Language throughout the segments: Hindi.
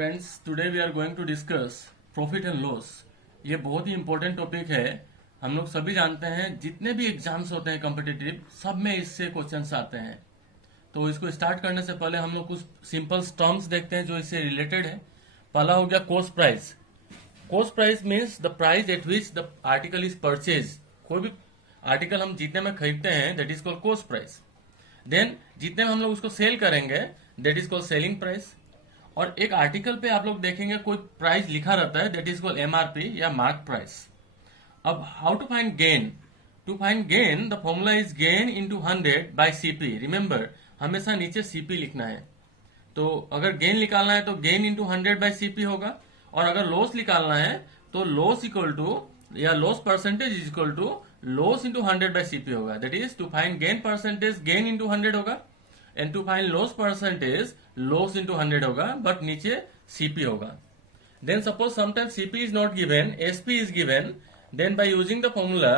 Friends, today we are going to discuss profit and loss. ये बहुत ही इंपॉर्टेंट टॉपिक है। हम लोग सभी जानते हैं जितने भी एग्जाम्स होते हैं कॉम्पिटिटिव, सब में इससे क्वेश्चंस आते हैं। तो इसको स्टार्ट करने से पहले हम लोग कुछ सिंपल टर्म्स देखते हैं जो इससे रिलेटेड है। पहला हो गया cost price. Cost price means the price at which the article is purchase. कोई भी आर्टिकल हम जितने में खरीदते हैं that is called cost price. Then जितने में हम लोग उसको सेल करेंगे that is called selling price. और एक आर्टिकल पे आप लोग देखेंगे कोई प्राइस लिखा रहता है दैट इज कॉल्ड एमआरपी या मार्क प्राइस। अब how to find gain? To find gain the formula is gain into 100 by CP. Remember, हमेशा नीचे सीपी लिखना है। तो अगर गेन निकालना है तो गेन इंटू 100 बाई सीपी होगा, और अगर लॉस निकालना है तो लॉस इक्वल टू या loss percentage is equal to loss into 100 by CP होगा। That is to find gain percentage gain into 100 होगा, and to find loss percentage loss into 100 होगा, बट नीचे सीपी होगा। Then suppose sometimes CP is not given, SP is given, then by using the formula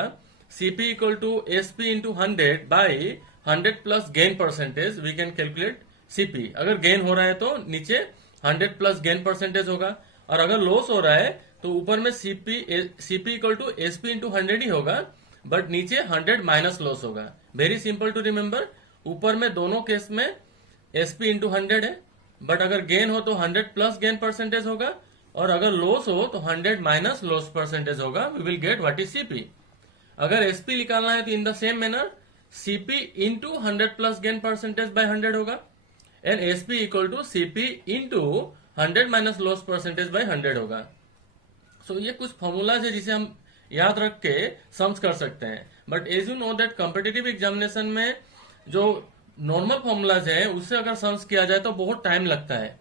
CP equal to SP into 100 by 100 plus gain percentage we can calculate CP. अगर गेन हो रहा है तो नीचे 100 प्लस गेन परसेंटेज होगा, और अगर लॉस हो रहा है तो ऊपर में CP equal to SP into 100 ही होगा, बट नीचे 100 माइनस लॉस होगा। Very simple to remember. ऊपर में दोनों केस में एसपी इंटू 100 है, बट अगर गेन हो तो 100 प्लस गेन परसेंटेज होगा, और अगर लॉस हो तो 100 माइनस लॉस परसेंटेज होगा। We will get what is CP. अगर एसपी निकालना है तो in the same manner CP into 100 plus gain percentage by 100 होगा, and SP equal to CP into 100 minus loss percentage by 100 होगा। सो ये कुछ फॉर्मूलाज है जिसे हम याद रख के सम्स कर सकते हैं। But as you know that competitive examination में जो नॉर्मल फॉर्मूलाज है उससे अगर सम्स किया जाए तो बहुत टाइम लगता है।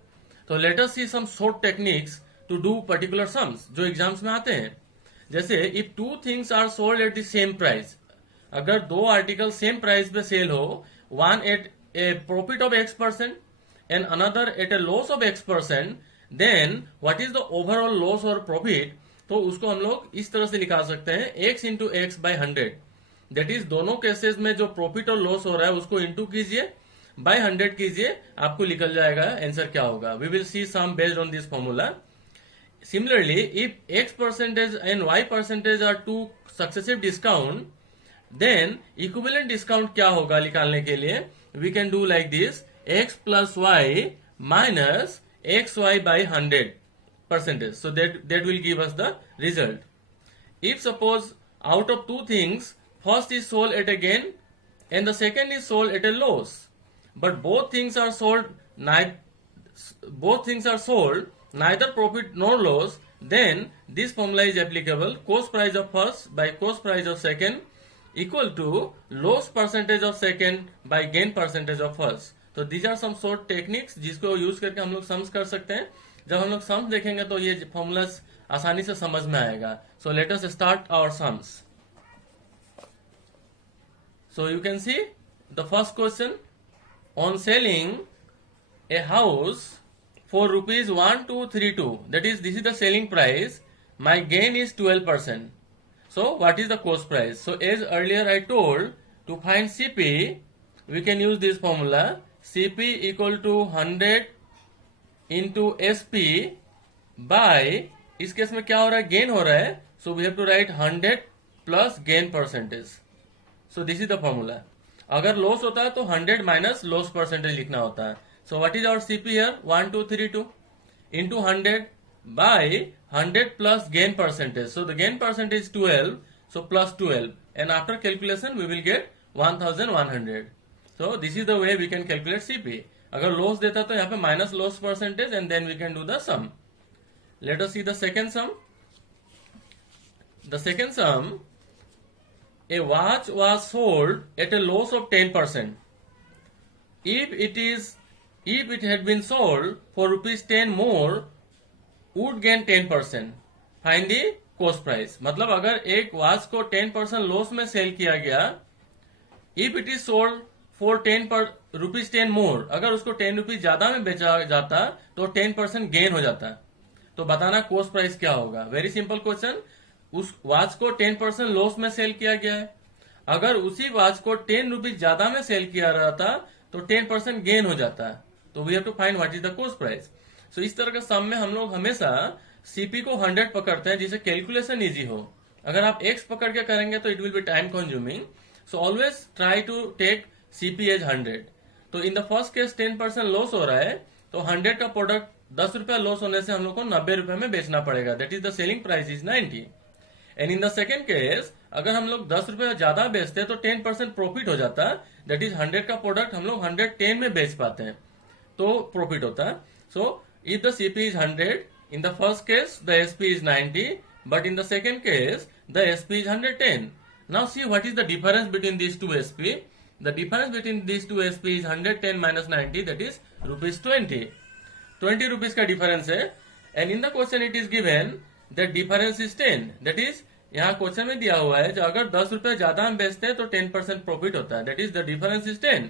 तो let us see some short techniques to do particular sums जो एग्जाम्स में आते हैं। जैसे if two things are sold at the same price, अगर दो आर्टिकल सेम प्राइस पे सेल हो, one at a profit of X% and another at a loss of X%, then what is the overall loss और प्रॉफिट? तो उसको हम लोग इस तरह से निकाल सकते हैं, x into x by 100। That is दोनों केसेस में जो प्रॉफिट और लॉस हो रहा है उसको इंटू कीजिए, बाय 100 कीजिए, आपको निकल जाएगा आंसर क्या होगा। We will see some based on this formula. Similarly if X% and Y% are two successive discount, then equivalent discount क्या होगा निकालने के लिए we can do like this, x plus Y minus xy by 100%. So that will give us the result. If suppose out of two things, first is sold at a gain and the second is sold at a loss, but both things are sold neither profit nor loss, then this formula is applicable. Cost price of first by cost price of second equal to loss percentage of second by gain percentage of first. तो these are some short techniques जिसको यूज करके हम लोग सम्स कर सकते हैं। जब हम लोग सम्स देखेंगे तो ये फॉर्मूलाज आसानी से समझ में आएगा। So let us start our sums. So you can see the first question, on selling a house for ₹1232, that is this is the selling price, my gain is 12%. So what is the cost price? So as earlier I told, to find CP we can use this formula, CP equal to 100 into SP by, इस केस में क्या हो रहा है, गेन हो रहा है, so we have to write 100 plus gain percentage. So this is the formula. अगर लॉस होता है तो 100 माइनस लॉस परसेंटेज लिखना होता है। So what is our CP here? 1232 into 100 by 100 plus gain percentage. So the gain percentage is 12, so plus 12, and after calculation we will get 1100. So this is the way we can calculate CP. अगर लॉस देता तो यहाँ पे minus loss percentage, and then we can do the sum. Let us see the second sum. The second sum, a watch was sold at a loss of 10%. If it had been sold for ₹10 more, would gain 10%. Find the cost price. मतलब अगर एक वॉच को 10% लॉस में सेल किया गया, if it is sold for ₹10 more, अगर उसको 10 रुपीज ज्यादा में बेचा जाता तो 10% गेन हो जाता। तो बताना कॉस्ट प्राइस क्या होगा। Very simple question. उस वॉच को 10% लॉस में सेल किया गया है, अगर उसी वॉच को 10 रुपीज ज्यादा में सेल किया रहता तो 10% गेन हो जाता है। तो we have to find what is the cost price. So इस तरह का सम में हम लोग हमेशा सीपी को 100 पकड़ते हैं जिससे कैलकुलेशन इजी हो। अगर आप एक्स पकड़ के करेंगे तो it will be time consuming, so always try to take CP as 100। तो in the first case 10% loss हो रहा है, तो 100 का प्रोडक्ट 10 रुपया लॉस होने से हम लोग को 90 रुपए में बेचना पड़ेगा, that is the selling price is 90। And in the second case अगर हम लोग 10 रुपया ज्यादा बेचते हैं तो 10% प्रॉफिट हो जाता है, दैट इज 100 का प्रोडक्ट हम लोग 110 में बेच पाते हैं तो प्रॉफिट होता है। So if the CP is 100, in the first case the SP is 90, but in the second case the SP is 110। Now see what is the difference between these two SP? The difference between these two SP is 110 minus 90, that is rupees 20. 20 rupees का difference है, and in the question it is given that difference is 10. That is यहाँ क्वेश्चन में दिया हुआ है जो अगर 10 रुपए ज्यादा हम बेचते हैं तो 10% प्रॉफिट होता है, that is the difference is 10.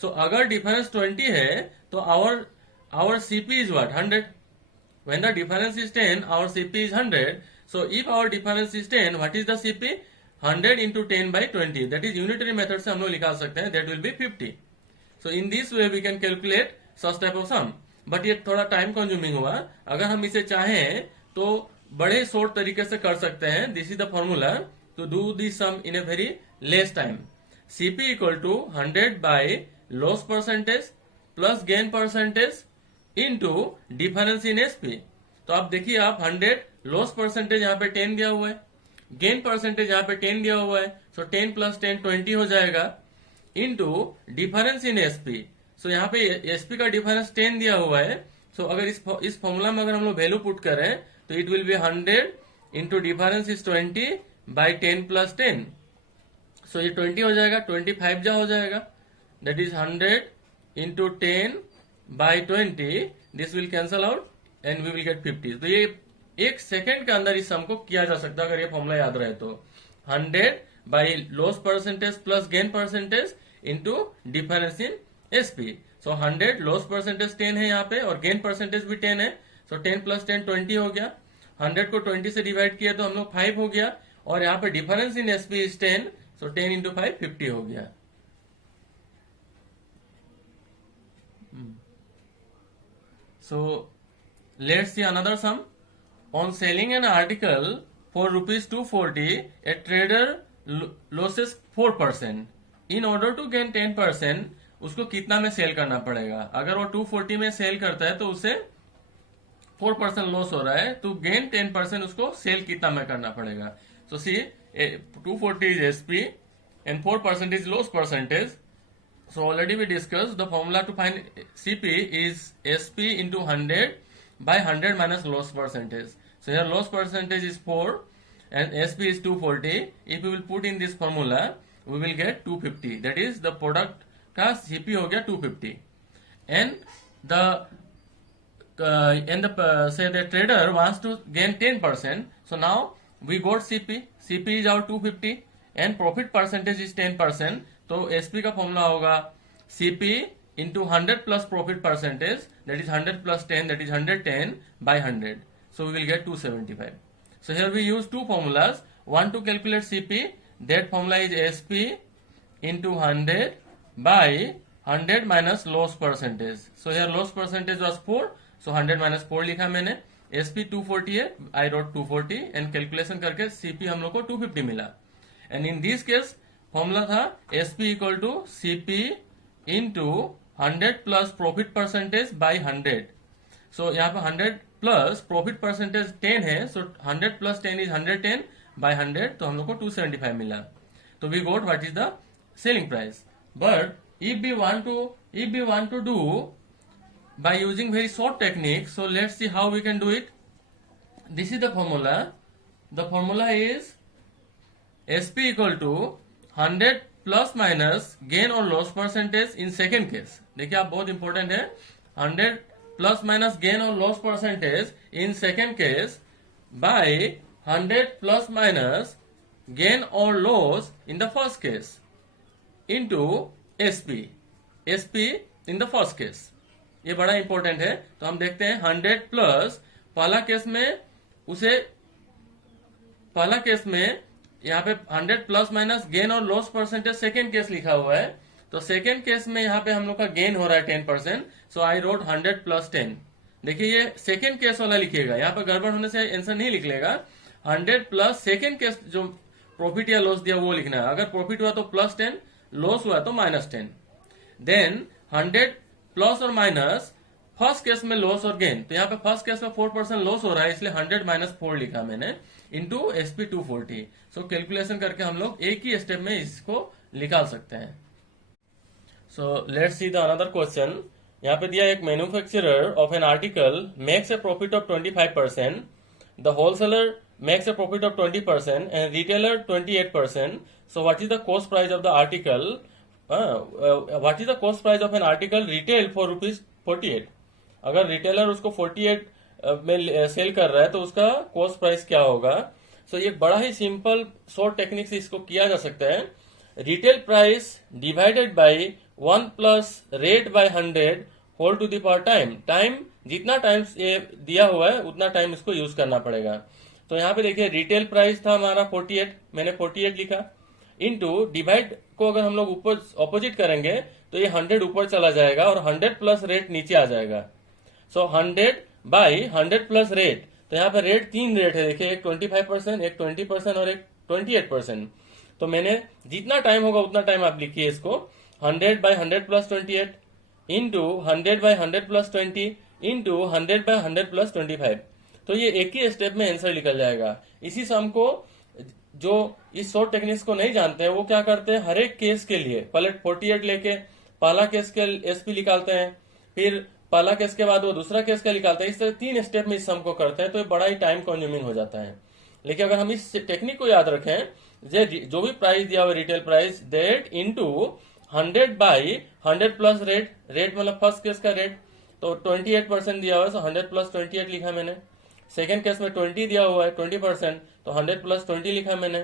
So अगर difference 20 है तो our CP is what? 100. When the difference is 10, our CP is 100. So if our difference is 10, what is the CP? 100 into 10 by 20, that is unitary method से हम लोग निकाल सकते हैं, that will be 50. So in this way we can calculate such type of sum. But ये थोड़ा टाइम कंज्यूमिंग हुआ। अगर हम इसे चाहें तो बड़े शॉर्ट तरीके से कर सकते हैं। This is the formula to do this sum in a very less time. CP equal to 100 by loss percentage plus gain percentage into difference in SP। तो आप देखिए, आप 100 लॉस परसेंटेज यहाँ पे 10 दिया हुआ है, गेन परसेंटेज यहाँ पे 10 दिया हुआ है, सो 10 प्लस 10 20 हो जाएगा, इनटू डिफरेंस इन SP। सो यहाँ पे SP का डिफरेंस 10 दिया हुआ है, सो अगर इस फॉर्मूला में अगर हम लोग वैल्यू पुट करें तो it will be 100 into difference is 20 by 10 plus 10। सो ये 20 हो जाएगा, 25 जा हो जाएगा, that is 100 into 10 by 20, this will cancel out and we will get 50। तो ये एक सेकेंड के अंदर इस सम को किया जा सकता है अगर ये फॉर्मूला याद रहे तो। 100 by loss percentage plus gain percentage into difference in SP। So 100 loss percentage 10 है यहाँ पे और गेन परसेंटेज भी 10 है, सो 10 प्लस 10 20 हो गया। 100 को 20 से डिवाइड किया तो हम लोग 5 हो गया, और यहाँ पे difference in SP is 10, so 10 into 5 50 हो गया। So let's see another sum. On selling an article for rupees 240, a trader loses 4%. In order to gain 10%, उसको कितना में सेल करना पड़ेगा? अगर वो 240 में सेल करता है तो उसे 4% लॉस हो रहा है, तो गेन 10% उसको सेल कितना में करना पड़ेगा? So see, 240 is SP and 4% is loss percentage. So already we discussed the formula to find CP is SP into 100 by 100 minus loss percentage. So here loss percentage is 4 and SP is 240. If we will put in this formula, we will get 250. That is the product का CP हो गया 250. And say the trader wants to gain 10%. So now we got CP. CP is our 250 and profit percentage is 10%. तो SP का फॉर्मूला होगा CP into 100 plus profit percentage, that is 100 plus 10, that is 110 by 100, so we will get 275. So here we use two formulas, one to calculate CP, that formula is SP into 100 by 100 minus loss percentage. So here loss percentage was 4, सो 100 माइनस 4 लिखा मैंने। SP 240 है, आई रोट 240 एंड कैलकुलेशन करके CP हम लोग को 250 मिला। And in this case formula था SP equal to CP into 100 plus profit percentage by 100। सो यहाँ पे 100 प्लस प्रॉफिट परसेंटेज 10 है, सो 100 प्लस 10 इज 110 बाई 100, तो हम लोग को 275 मिला। तो we got what is the selling price. But if we want to do by using very short technique, so let's see how we can do it. This is the formula. The formula is SP equal to 100 plus minus gain और loss percentage in second case. देखिए आप, बहुत इंपॉर्टेंट है, 100 प्लस माइनस गेन और loss percentage in second case by 100 plus minus gain और loss in the first case into SP in the first case. ये बड़ा इंपॉर्टेंट है। तो हम देखते हैं 100 प्लस पहला केस में यहाँ पे 100 प्लस माइनस गेन और लॉस परसेंटेज सेकेंड केस लिखा हुआ है, तो सेकेंड केस में यहाँ पे हम लोग का गेन हो रहा है 10%, सो आई रोट 100 प्लस 10, देखिए ये सेकेंड केस वाला लिखिएगा, यहाँ पर गड़बड़ होने से आंसर नहीं लिख लेगा। 100 प्लस सेकेंड केस जो प्रॉफिट या लॉस दिया वो लिखना है। अगर प्रॉफिट हुआ तो +10, लॉस हुआ तो -10। देन 100 प्लस और माइनस फर्स्ट केस में लॉस और गेन, तो यहाँ पे फर्स्ट केस में 4% लॉस हो रहा है, इसलिए 100 - 4 लिखा मैंने, इंटू SP 240। सो कैलकुलेशन करके हम लोग एक ही स्टेप में इसको निकाल सकते हैं। So let's see the another question. यहाँ पे दिया एक manufacturer of an article makes a profit of 25%, the wholesaler makes a profit of 20% and retailer 28%. So what is the cost price of the article? What is the cost price of an article retailed for ₹48? अगर रिटेलर उसको 48 में सेल कर रहा है तो उसका कॉस्ट प्राइस क्या होगा? सो ये बड़ा ही सिंपल शॉर्ट टेक्निक से इसको किया जा सकता है। Retail price divided by 1 plus rate by 100 whole to the power time. Time जितना टाइम ये दिया हुआ है उतना टाइम इसको यूज करना पड़ेगा। तो यहाँ पे देखिए रिटेल प्राइस था हमारा 48, मैंने 48 लिखा, इनटू डिवाइड को अगर हम लोग ऊपर ऑपोजिट करेंगे तो ये 100 ऊपर चला जाएगा और 100 प्लस रेट नीचे आ जाएगा। सो 100 बाई 100 प्लस रेट, तो यहाँ पे रेट 3 रेट है, देखिए एक 25%, एक 20% और एक 28%। तो मैंने जितना टाइम होगा उतना टाइम आप लिखिए इसको, 100 by 100 plus 28 into 100 by 100 plus 20 into 100 by 100 plus 25। तो ये एक ही स्टेप में आंसर निकल जाएगा। इसी सम को जो इस शॉर्ट टेक्निक्स को नहीं जानते हैं वो क्या करते हैं, हर एक केस के लिए पहले 48 लेके पहला केस के SP निकालते हैं, फिर पहला केस के बाद वो दूसरा केस का निकालते हैं। इस तरह 3 स्टेप में इस सम को करते हैं, तो ये बड़ा ही टाइम कंज्यूमिंग हो जाता है। लेकिन अगर हम इस टेक्निक को याद रखें, जो भी प्राइस दिया हुआ retail price that into 100 by 100 plus rate, rate मतलब फर्स्ट केस का रेट, तो 28% दिया हुआ है, सो 100 प्लस 28 लिखा मैंने। सेकेंड केस में 20 दिया हुआ है 20%, तो 100 प्लस 20 लिखा मैंने।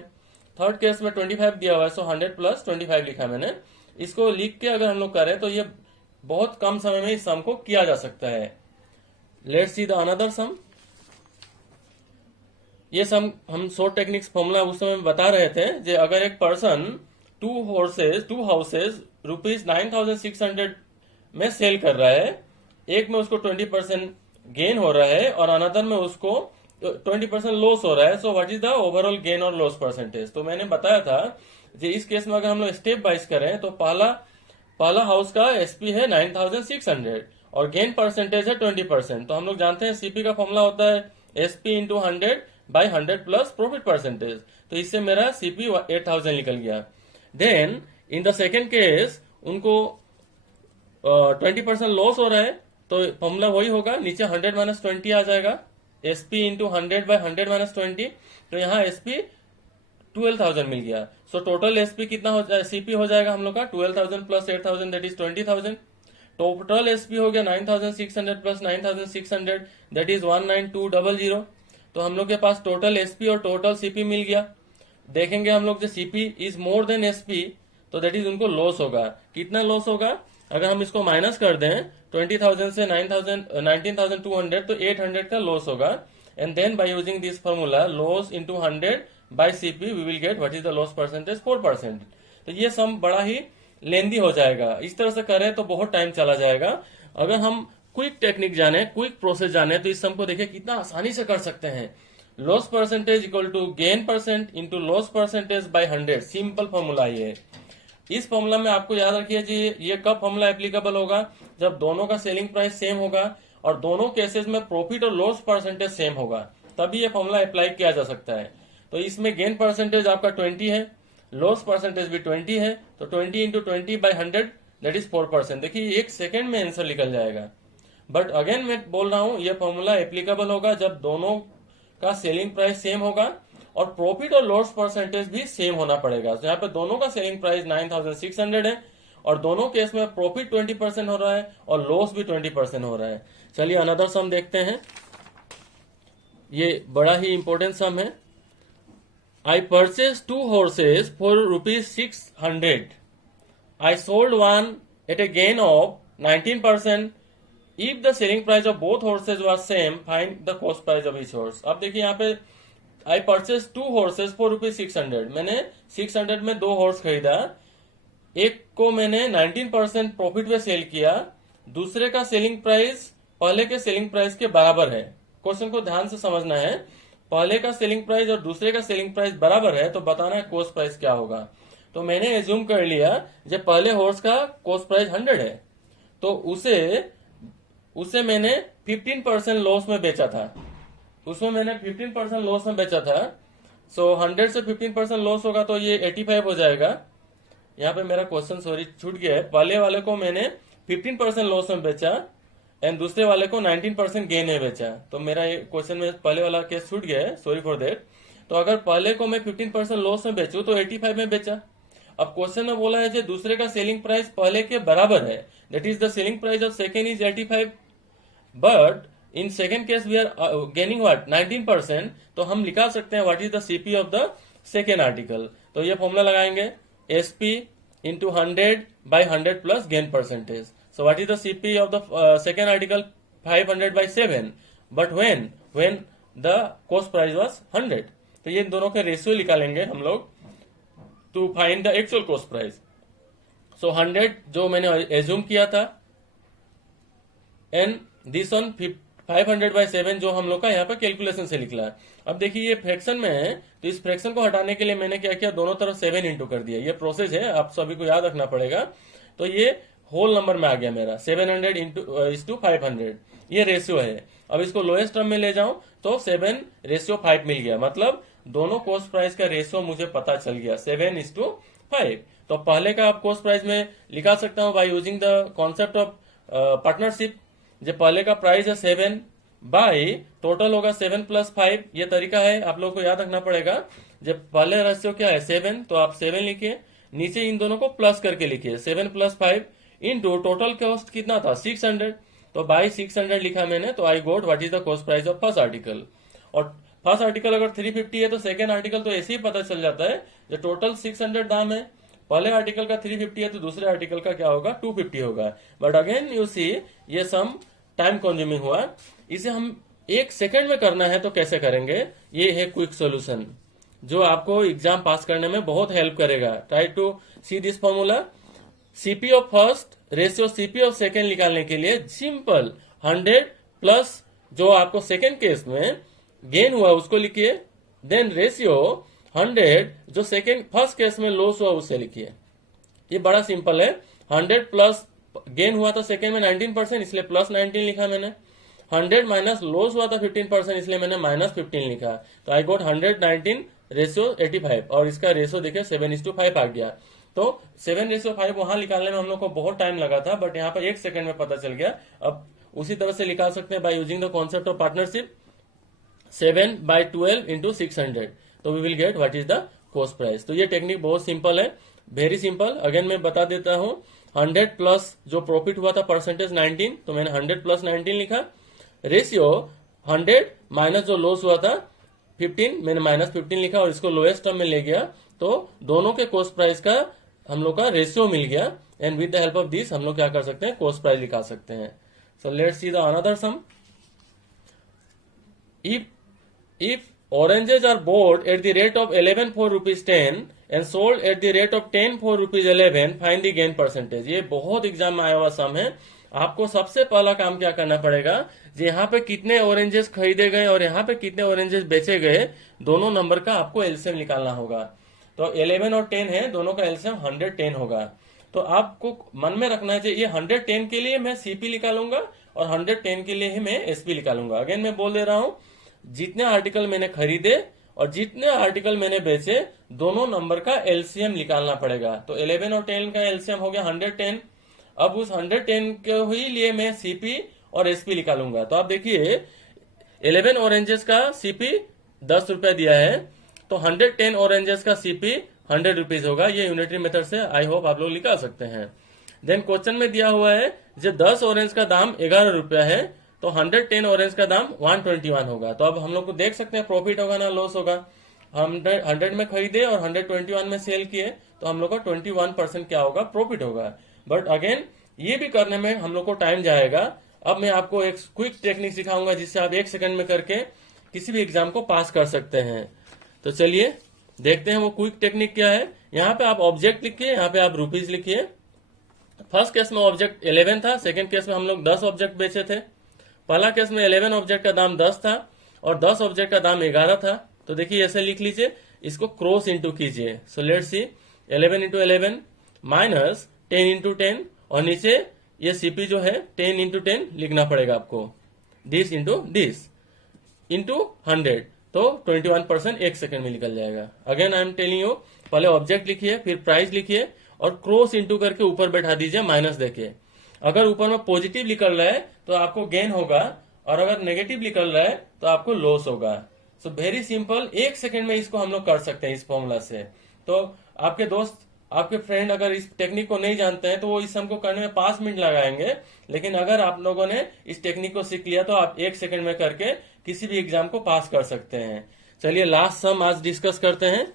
थर्ड केस में 25 दिया हुआ है, सो 100 प्लस 25 लिखा मैंने। इसको लिख के अगर हम लोग करें तो ये बहुत कम समय में इस सम को किया जा सकता है। लेट्स सी द अनदर सम। ये सम हम शॉर्ट टेक्निक्स फॉर्मूला उस समय बता रहे थे, जे अगर एक पर्सन 2 हाउसेज ₹9,600 में सेल कर रहा है, एक में उसको 20% गेन हो रहा है और अनदर में उसको 20% लॉस हो रहा है। So what is the overall gain और लॉस परसेंटेज? तो मैंने बताया था कि इस केस में अगर हम लोग स्टेप वाइज करें तो पहला हाउस का SP है 9,600 और गेन परसेंटेज है 20%। तो हम लोग जानते हैं CP का फॉर्मूला होता है SP into 100 by 100 plus profit percentage. तो इससे मेरा CP 8,000 निकल गया। Then in the second case उनको 20% लॉस हो रहा है, तो फॉर्मूला वही होगा, नीचे 100 - 20 आ जाएगा, SP इंटू 100 बाई 100 - 20। तो यहाँ SP 12,000 मिल गया। सो टोटल SP कितना हो जाए, CP हो जाएगा हम लोग का 12,000 plus 8,000 that is 20,000। Total SP हो गया 9,600 प्लस 9,600 दैट इज 19,200। तो हम लोग के पास टोटल SP और टोटल CP मिल गया। देखेंगे हम लोग जो CP is more than SP, तो दैट इज उनको लॉस होगा। कितना लॉस होगा? अगर हम इसको माइनस कर दें 20,000 से 19,200 तो 800 का लॉस होगा। And then by using this formula loss into 100 by CP we will get what is the loss percentage 4%। तो ये सम बड़ा ही लेंदी हो जाएगा। इस तरह से करें तो बहुत टाइम चला जाएगा। अगर हम क्विक टेक्निक जाने, क्विक प्रोसेस जाने, तो इस सम को देखिए कितना आसानी से कर सकते हैं। Loss percentage equal to gain percent into loss percentage by 100, simple formula ये। इस फॉर्मूला में आपको याद रखिए जी, ये कब फॉर्मूला एप्लीकेबल होगा, जब दोनों का सेलिंग प्राइस सेम होगा और दोनों केसेस में प्रॉफिट और लॉस परसेंटेज सेम होगा, तभी ये फॉर्मूला अप्लाई किया जा सकता है। तो इसमें गेन परसेंटेज आपका 20 है, लॉस परसेंटेज भी 20 है, तो 20 इंटू 20 बाई 100 दैट इज 4%। देखिए 1 सेकेंड में आंसर निकल जाएगा। बट अगेन मैं बोल रहा हूं, यह फॉर्मूला एप्लीकेबल होगा जब दोनों का सेलिंग प्राइस सेम होगा और प्रॉफिट और लॉस परसेंटेज भी सेम होना पड़ेगा। तो यहाँ पे दोनों का सेलिंग प्राइस 9,600 है और दोनों केस में प्रॉफिट 20% हो रहा है और लॉस भी 20% हो रहा है। चलिए अनदर सम देखते हैं। ये बड़ा ही इंपॉर्टेंट सम है। I purchased 2 horses for ₹600. I sold one at a gain of 19%. If the selling price of both horses was same, find the cost price of each horse. अब देखिए यहाँ पे I purchased 2 horses for ₹600. मैंने 600 में 2 हॉर्स खरीदा, एक को मैंने 19% प्रॉफिट में सेल किया, दूसरे का सेलिंग प्राइस पहले के सेलिंग प्राइस के बराबर है। क्वेश्चन को ध्यान से समझना है। पहले का सेलिंग प्राइस और दूसरे का सेलिंग प्राइस बराबर है तो बताना है कॉस्ट प्राइस क्या होगा। तो मैंने एज्यूम कर लिया जब पहले हॉर्स का कॉस्ट प्राइस 100 है तो उसे मैंने 15% लॉस में बेचा था। उसमें मैंने 15% लॉस में बेचा था। सो 100 से 15% लॉस होगा तो ये 85 हो जाएगा। यहाँ पे मेरा क्वेश्चन सॉरी छूट गया है। पहले वाले को मैंने 15% लॉस में बेचा एंड दूसरे वाले को 19% गेन में बेचा। तो मेरा ये क्वेश्चन में पहले वाला केस छूट गया है, सॉरी फॉर दैट। तो अगर पहले को मैं 15% लॉस में बेचूं तो 85 में बेचा। अब क्वेश्चन में बोला है जो दूसरे का सेलिंग प्राइस पहले के बराबर है, that is the selling price of second is 85, but in second case we are gaining what 19%। तो हम निकाल सकते हैं what is the CP of the second article. तो ये फॉर्मूला लगाएंगे SP into 100/100 plus gain percentage. So what is the CP of the second article? 500/7, but when the cost price was 100। तो ये दोनों के रेशियो निकालेंगे हम लोग to find the actual cost price। So 100 जो मैंने एज्यूम किया था and this one 500/7 जो हम लोग का यहाँ पे कैलकुलेशन से निकला है। अब देखिए ये फ्रैक्शन में है तो इस फ्रैक्शन को हटाने के लिए मैंने क्या किया, दोनों तरफ 7 इंटू कर दिया। ये प्रोसेस है, आप सभी को याद रखना पड़ेगा। तो ये होल नंबर में आ गया मेरा 700 इंटू 500, ये रेशियो है। अब इसको लोएस्ट टर्म में ले जाऊं तो 7:5 मिल गया, मतलब दोनों कॉस्ट प्राइस का रेशियो मुझे पता चल गया 7:5। तो पहले का आप कॉस्ट प्राइस में निकाल सकता हूं bye using the concept of partnership. जो पहले का प्राइस है 7 बाय टोटल होगा 7 + 5। ये तरीका है, आप लोगों को याद रखना पड़ेगा। जब पहले रेशियो क्या है 7, तो आप 7 लिखिए, नीचे इन दोनों को प्लस करके लिखिए 7 + 5 इंटू टोटल कॉस्ट कितना था 600। तो बाई 600 लिखा मैंने। तो I got what is the cost price of first article. और फर्स्ट आर्टिकल अगर 350 है तो सेकेंड आर्टिकल तो ऐसे ही पता चल जाता है। जो टोटल 600 दाम है, पहले आर्टिकल का 350 है तो दूसरे आर्टिकल का क्या होगा 250 होगा। बट अगेन यू सी ये सम टाइम कंज्यूमिंग हुआ। इसे हम 1 सेकेंड में करना है तो कैसे करेंगे, ये है क्विक सोल्यूशन जो आपको एग्जाम पास करने में बहुत हेल्प करेगा। Try to see this formula. CP of first ratio CP of second निकालने के लिए सिंपल 100 प्लस जो आपको सेकेंड केस में गेन हुआ उसको लिखिए, देन रेशियो 100 जो सेकेंड फर्स्ट केस में लॉस हुआ उससे लिखिए। ये बड़ा सिंपल है। 100 प्लस गेन हुआ था सेकेंड में 19%, इसलिए प्लस 19 लिखा मैंने। 100 माइनस लॉस हुआ था 15%, इसलिए मैंने -15 लिखा। तो आई गोट 119 रेशियो 85 और इसका रेशियो देखिए 7:5 आ गया। तो 7:5 वहां निकालने में हम लोग को बहुत टाइम लगा था, बट यहाँ पर 1 सेकंड में पता चल गया। अब उसी तरह से निकाल सकते हैं by using the concept of partnership. 7/12 into 600, तो we will get what is the cost price. तो ये टेक्निक बहुत सिंपल है, वेरी सिंपल। अगेन मैं बता देता हूं, 100 प्लस जो प्रॉफिट हुआ था परसेंटेज 19, तो मैंने 100 + 19 लिखा। रेशियो 100 माइनस जो लॉस हुआ था 15, मैंने -15 लिखा और इसको लोएस्ट टर्म में ले गया। तो दोनों के कॉस्ट प्राइस का हम लोग का रेशियो मिल गया and with the help of this हम लोग क्या कर सकते हैं, कॉस्ट प्राइस निकाल सकते हैं। So let's see the another sum. If oranges are bought at the rate of 11 for ₹10 and sold at the rate of 10 for ₹11, find the gain percentage। ये बहुत एग्जाम में आया हुआ सम है। आपको सबसे पहला काम क्या करना पड़ेगा, यहाँ पे कितने ऑरेंजेस खरीदे गए और यहाँ पे कितने ऑरेंजेस बेचे गए, दोनों नंबर का आपको एलसीएम निकालना होगा। तो 11 और 10 है, दोनों का एलसीएम 110 होगा। तो आपको मन में रखना चाहिए ये 110 के लिए मैं सीपी निकालूंगा और 110 के लिए ही मैं एसपी निकालूंगा। अगेन मैं बोल दे रहा हूं, जितने आर्टिकल मैंने खरीदे और जितने आर्टिकल मैंने बेचे, दोनों नंबर का एलसीएम निकालना पड़ेगा। तो 11 और 10 का एलसीएम हो गया 110। अब उस 110 के ही लिए मैं सीपी और एसपी निकालूंगा। तो आप देखिए 11 ऑरेंजेस का सीपी 10 रुपए दिया है, तो 110 ऑरेंजेस का सीपी 100 रुपीज होगा। ये यूनिटरी मेथड से आई होप आप लोग निकाल सकते हैं। देन क्वेश्चन में दिया हुआ है जब 10 ऑरेंज का दाम 11 रुपया है तो 110 ऑरेंज का दाम 121 होगा। तो अब हम लोग को देख सकते हैं प्रॉफिट होगा ना लॉस होगा। 100 में खरीदे और 121 में सेल किए तो हम लोग का 21% क्या होगा, प्रॉफिट होगा। बट अगेन ये भी करने में हम लोग को टाइम जाएगा। अब मैं आपको एक क्विक टेक्निक सिखाऊंगा जिससे आप 1 सेकंड में करके किसी भी एग्जाम को पास कर सकते हैं। तो चलिए देखते हैं वो क्विक टेक्निक क्या है। यहाँ पे आप ऑब्जेक्ट लिखिए, यहाँ पे आप रुपीज लिखिए। फर्स्ट केस में ऑब्जेक्ट 11 था, सेकंड केस में हम लोग 10 ऑब्जेक्ट बेचे थे। पहला केस में 11 ऑब्जेक्ट का दाम 10 था और 10 ऑब्जेक्ट का दाम 11 था। तो देखिए ऐसे लिख लीजिए, इसको क्रॉस इंटू कीजिए। सो let's C 11 into 11 minus 10 into 10 और नीचे ये सीपी जो है 10 इंटू 10 लिखना पड़ेगा आपको, दिस इंटू दिस इंटू 100, तो 21% एक सेकंड में निकल जाएगा। Again I am telling you, पहले ऑब्जेक्ट लिखिए फिर प्राइस लिखिए और क्रॉस इंटू करके ऊपर बैठा दीजिए माइनस देके। अगर ऊपर में पॉजिटिव निकल रहा है तो आपको गेन होगा और अगर नेगेटिव निकल रहा है तो आपको लॉस होगा। सो वेरी सिंपल, एक सेकंड में इसको हम लोग कर सकते हैं इस फॉर्मूला से। तो आपके दोस्त, आपके फ्रेंड अगर इस टेक्निक को नहीं जानते हैं तो वो इस सम को करने में 5 मिनट लगाएंगे, लेकिन अगर आप लोगों ने इस टेक्निक को सीख लिया तो आप एक सेकंड में करके किसी भी एग्जाम को पास कर सकते हैं। चलिए लास्ट सम आज डिस्कस करते हैं।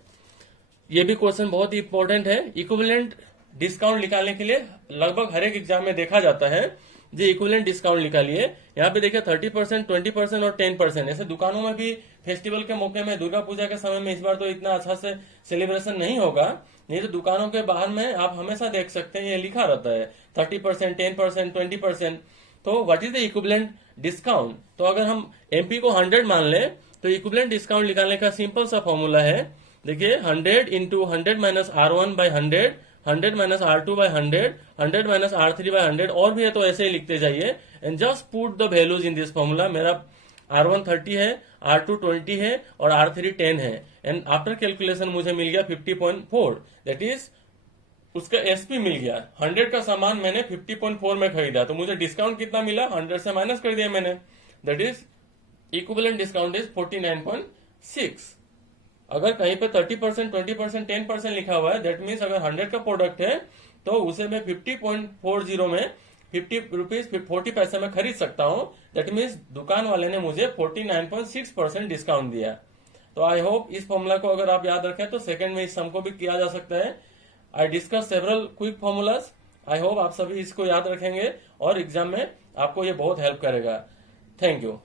ये भी क्वेश्चन बहुत ही इंपॉर्टेंट है। इक्विवेलेंट डिस्काउंट निकालने के लिए लगभग हर एक एग्जाम में देखा जाता है जी इक्विवेलेंट डिस्काउंट निकालिए। यहाँ पे देखिए 30%, 20% और 10%। ऐसे दुकानों में भी फेस्टिवल के मौके में, दुर्गा पूजा के समय में, इस बार तो इतना अच्छा से सेलिब्रेशन नहीं होगा, नहीं तो दुकानों के बाहर में आप हमेशा देख सकते हैं ये लिखा रहता है 30%, 10%, 20%। तो what is the equivalent discount? तो अगर हम एमपी को 100 मान ले तो इक्विवेलेंट डिस्काउंट निकालने का सिंपल सा फॉर्मूला है, देखिए 100 into 100 minus R1 by 100, 100 minus R2 by 100, 100 minus R3 by 100, और भी है तो ऐसे ही लिखते जाइए and just put the values in this formula. मेरा R1 30 है, R2 20 है और R3 10 है एंड आफ्टर कैलकुलेशन मुझे मिल गया 50.4, दैट इज उसका एसपी मिल गया। 100 का सामान मैंने 50.4 में खरीदा तो मुझे डिस्काउंट कितना मिला, 100 से माइनस कर दिया मैंने, that is equivalent discount is 49.6। अगर कहीं पे 30%, 20%, 10% लिखा हुआ है, दैट मीन्स अगर 100 का प्रोडक्ट है तो उसे मैं 50.40 में 50 रुपीज 40 पैसे में खरीद सकता हूं। दैट मीन्स दुकान वाले ने मुझे 49.6% डिस्काउंट दिया। तो आई होप इस फॉर्मूला को अगर आप याद रखें तो सेकंड में इस सम को भी किया जा सकता है। I discuss several quick formulas. I hope आप सभी इसको याद रखेंगे और एग्जाम में आपको ये बहुत हेल्प करेगा। Thank you.